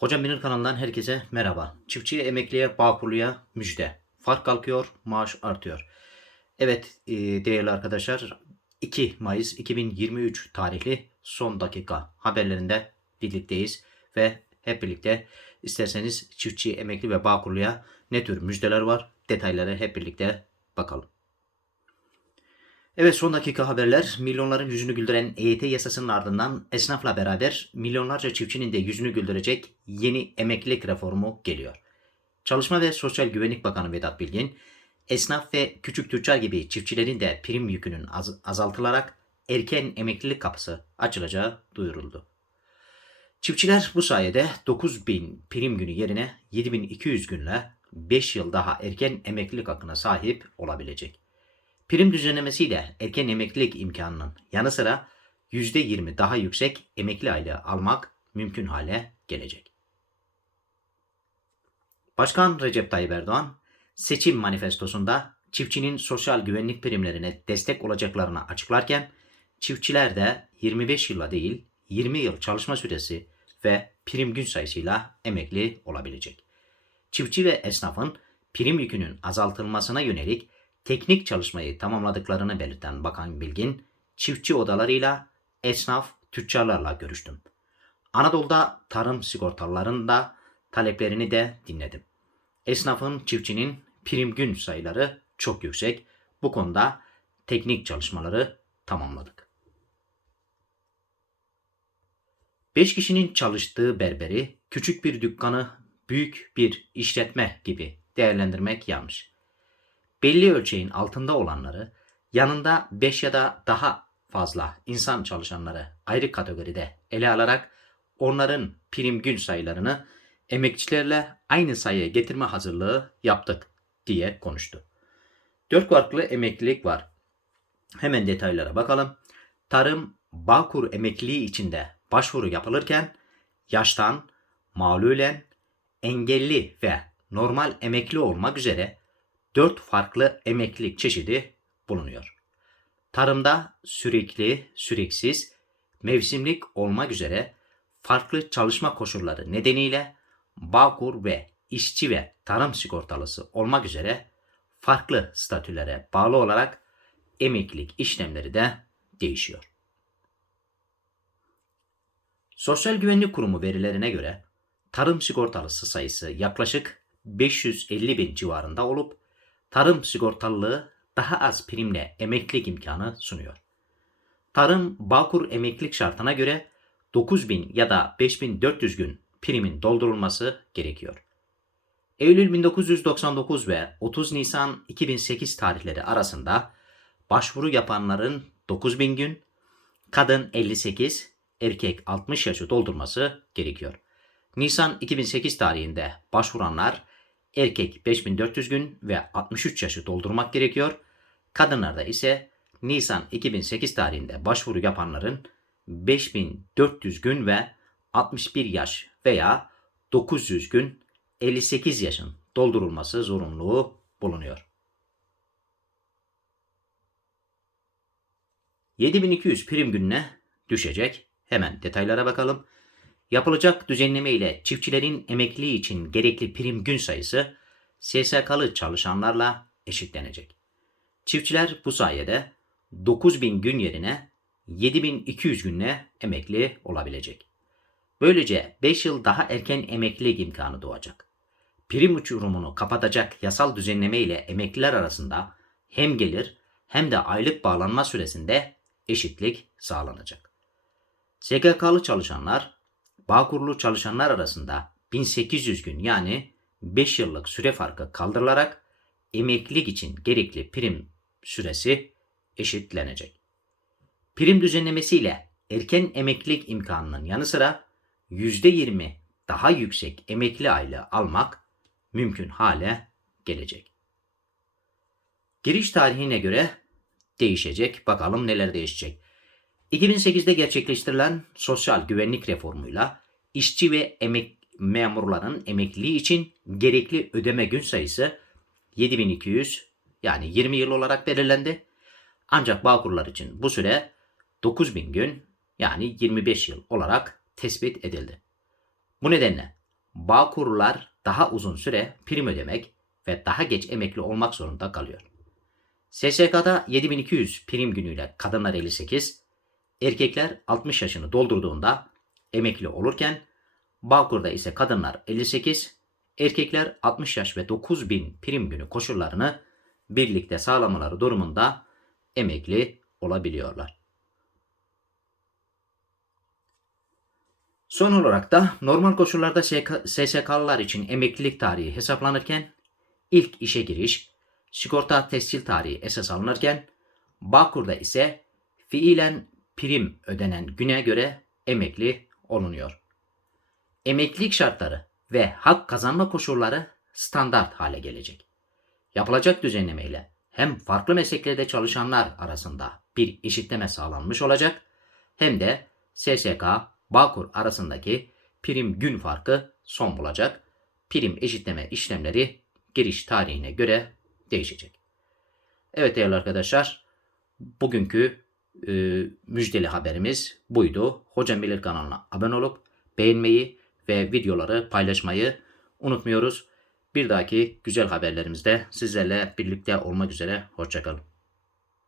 Hocam Binir kanalından herkese merhaba. Çiftçiye, emekliye, bağkurluya müjde. Fark kalkıyor, maaş artıyor. Evet e, değerli arkadaşlar 2 Mayıs 2023 tarihli son dakika haberlerinde birlikteyiz ve hep birlikte isterseniz çiftçi, emekli ve bağkurluya ne tür müjdeler var detayları hep birlikte bakalım. Evet son dakika haberler. Milyonların yüzünü güldüren EYT yasasının ardından esnafla beraber milyonlarca çiftçinin de yüzünü güldürecek yeni emeklilik reformu geliyor. Çalışma ve Sosyal Güvenlik Bakanı Vedat Bilgin, esnaf ve küçük tüccar gibi çiftçilerin de prim yükünün az- azaltılarak erken emeklilik kapısı açılacağı duyuruldu. Çiftçiler bu sayede 9000 prim günü yerine 7200 günle 5 yıl daha erken emeklilik hakkına sahip olabilecek. Prim düzenlemesiyle erken emeklilik imkanının yanı sıra %20 daha yüksek emekli aylığı almak mümkün hale gelecek. Başkan Recep Tayyip Erdoğan seçim manifestosunda çiftçinin sosyal güvenlik primlerine destek olacaklarını açıklarken çiftçiler de 25 yıla değil 20 yıl çalışma süresi ve prim gün sayısıyla emekli olabilecek. Çiftçi ve esnafın prim yükünün azaltılmasına yönelik teknik çalışmayı tamamladıklarını belirten Bakan Bilgin, çiftçi odalarıyla esnaf, tüccarlarla görüştüm. Anadolu'da tarım sigortalıların da taleplerini de dinledim. Esnafın, çiftçinin prim gün sayıları çok yüksek. Bu konuda teknik çalışmaları tamamladık. 5 kişinin çalıştığı berberi küçük bir dükkanı büyük bir işletme gibi değerlendirmek yanlış belli ölçeğin altında olanları yanında 5 ya da daha fazla insan çalışanları ayrı kategoride ele alarak onların prim gün sayılarını emekçilerle aynı sayıya getirme hazırlığı yaptık diye konuştu. Dört farklı emeklilik var. Hemen detaylara bakalım. Tarım Bağkur emekliliği içinde başvuru yapılırken yaştan, mağlulen, engelli ve normal emekli olmak üzere 4 farklı emeklilik çeşidi bulunuyor. Tarımda sürekli, süreksiz, mevsimlik olmak üzere farklı çalışma koşulları nedeniyle Bağkur ve işçi ve tarım sigortalısı olmak üzere farklı statülere bağlı olarak emeklilik işlemleri de değişiyor. Sosyal Güvenlik Kurumu verilerine göre tarım sigortalısı sayısı yaklaşık 550 bin civarında olup tarım sigortalılığı daha az primle emeklilik imkanı sunuyor. Tarım Bağkur emeklilik şartına göre 9000 ya da 5400 gün primin doldurulması gerekiyor. Eylül 1999 ve 30 Nisan 2008 tarihleri arasında başvuru yapanların 9000 gün, kadın 58, erkek 60 yaşı doldurması gerekiyor. Nisan 2008 tarihinde başvuranlar erkek 5400 gün ve 63 yaşı doldurmak gerekiyor. Kadınlarda ise Nisan 2008 tarihinde başvuru yapanların 5400 gün ve 61 yaş veya 900 gün 58 yaşın doldurulması zorunluluğu bulunuyor. 7200 prim gününe düşecek. Hemen detaylara bakalım. Yapılacak düzenleme ile çiftçilerin emekliliği için gerekli prim gün sayısı SSK'lı çalışanlarla eşitlenecek. Çiftçiler bu sayede 9000 gün yerine 7200 günle emekli olabilecek. Böylece 5 yıl daha erken emeklilik imkanı doğacak. Prim uçurumunu kapatacak yasal düzenleme ile emekliler arasında hem gelir hem de aylık bağlanma süresinde eşitlik sağlanacak. SGK'lı çalışanlar Bağkurlu çalışanlar arasında 1800 gün yani 5 yıllık süre farkı kaldırılarak emeklilik için gerekli prim süresi eşitlenecek. Prim düzenlemesiyle erken emeklilik imkanının yanı sıra %20 daha yüksek emekli aylığı almak mümkün hale gelecek. Giriş tarihine göre değişecek. Bakalım neler değişecek. 2008'de gerçekleştirilen sosyal güvenlik reformuyla işçi ve emek memurların emekliliği için gerekli ödeme gün sayısı 7200 yani 20 yıl olarak belirlendi. Ancak Bağkurlar için bu süre 9000 gün yani 25 yıl olarak tespit edildi. Bu nedenle Bağkurlar daha uzun süre prim ödemek ve daha geç emekli olmak zorunda kalıyor. SSK'da 7200 prim günüyle kadınlar 58, erkekler 60 yaşını doldurduğunda emekli olurken Bağkur'da ise kadınlar 58, erkekler 60 yaş ve 9000 prim günü koşullarını birlikte sağlamaları durumunda emekli olabiliyorlar. Son olarak da normal koşullarda SSK'lılar için emeklilik tarihi hesaplanırken ilk işe giriş, sigorta tescil tarihi esas alınırken Bağkur'da ise fiilen prim ödenen güne göre emekli olunuyor. Emeklilik şartları ve hak kazanma koşulları standart hale gelecek. Yapılacak düzenlemeyle hem farklı mesleklerde çalışanlar arasında bir eşitleme sağlanmış olacak hem de SSK, Bağkur arasındaki prim gün farkı son bulacak. Prim eşitleme işlemleri giriş tarihine göre değişecek. Evet değerli arkadaşlar, bugünkü e, müjdeli haberimiz buydu. Hocam Bilir kanalına abone olup beğenmeyi ve videoları paylaşmayı unutmuyoruz. Bir dahaki güzel haberlerimizde sizlerle birlikte olmak üzere. Hoşçakalın.